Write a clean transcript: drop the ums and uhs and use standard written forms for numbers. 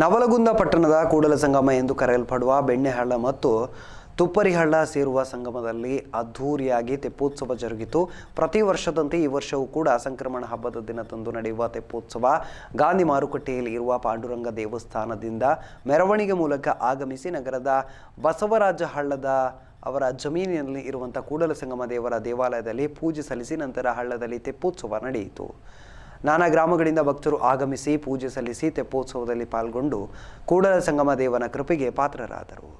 ನವಲಗುಂದ ಪಟ್ಟಣದ ಕೂಡಲ ಸಂಗಮ ಎಂದು ಕರೆಯಲ್ಪಡುವ ಬೆಣ್ಣೆಹಳ್ಳ ಮತ್ತು ತುಪ್ಪರಿಹಳ್ಳ ಸೇರುವ ಸಂಗಮದಲ್ಲಿ ಅದ್ಧೂರಿಯಾಗಿ ತೆಪ್ಪೋತ್ಸವ ಜರುಗಿತು. ಪ್ರತಿ ವರ್ಷದಂತೆ ಈ ವರ್ಷವೂ ಕೂಡ ಸಂಕ್ರಮಣ ಹಬ್ಬದ ದಿನದಂದು ನಡೆಯುವ ತೆಪ್ಪೋತ್ಸವ ಗಾಂಧಿ ಮಾರುಕಟ್ಟೆಯಲ್ಲಿ ಇರುವ ಪಾಂಡುರಂಗ ದೇವಸ್ಥಾನದಿಂದ ಮೆರವಣಿಗೆ ಮೂಲಕ ಆಗಮಿಸಿ ನಗರದ ಬಸವರಾಜ ಹಳ್ಳದ ಅವರ ಜಮೀನಿನಲ್ಲಿ ಇರುವಂಥ ಕೂಡಲ ಸಂಗಮ ದೇವರ ದೇವಾಲಯದಲ್ಲಿ ಪೂಜೆ ಸಲ್ಲಿಸಿ ನಂತರ ಹಳ್ಳದಲ್ಲಿ ತೆಪ್ಪೋತ್ಸವ ನಡೆಯಿತು. ನಾನಾ ಗ್ರಾಮಗಳಿಂದ ಭಕ್ತರು ಆಗಮಿಸಿ ಪೂಜೆ ಸಲ್ಲಿಸಿ ತೆಪ್ಪೋತ್ಸವದಲ್ಲಿ ಪಾಲ್ಗೊಂಡು ಕೂಡಲ ಸಂಗಮ ದೇವನ ಕೃಪೆಗೆ ಪಾತ್ರರಾದರು.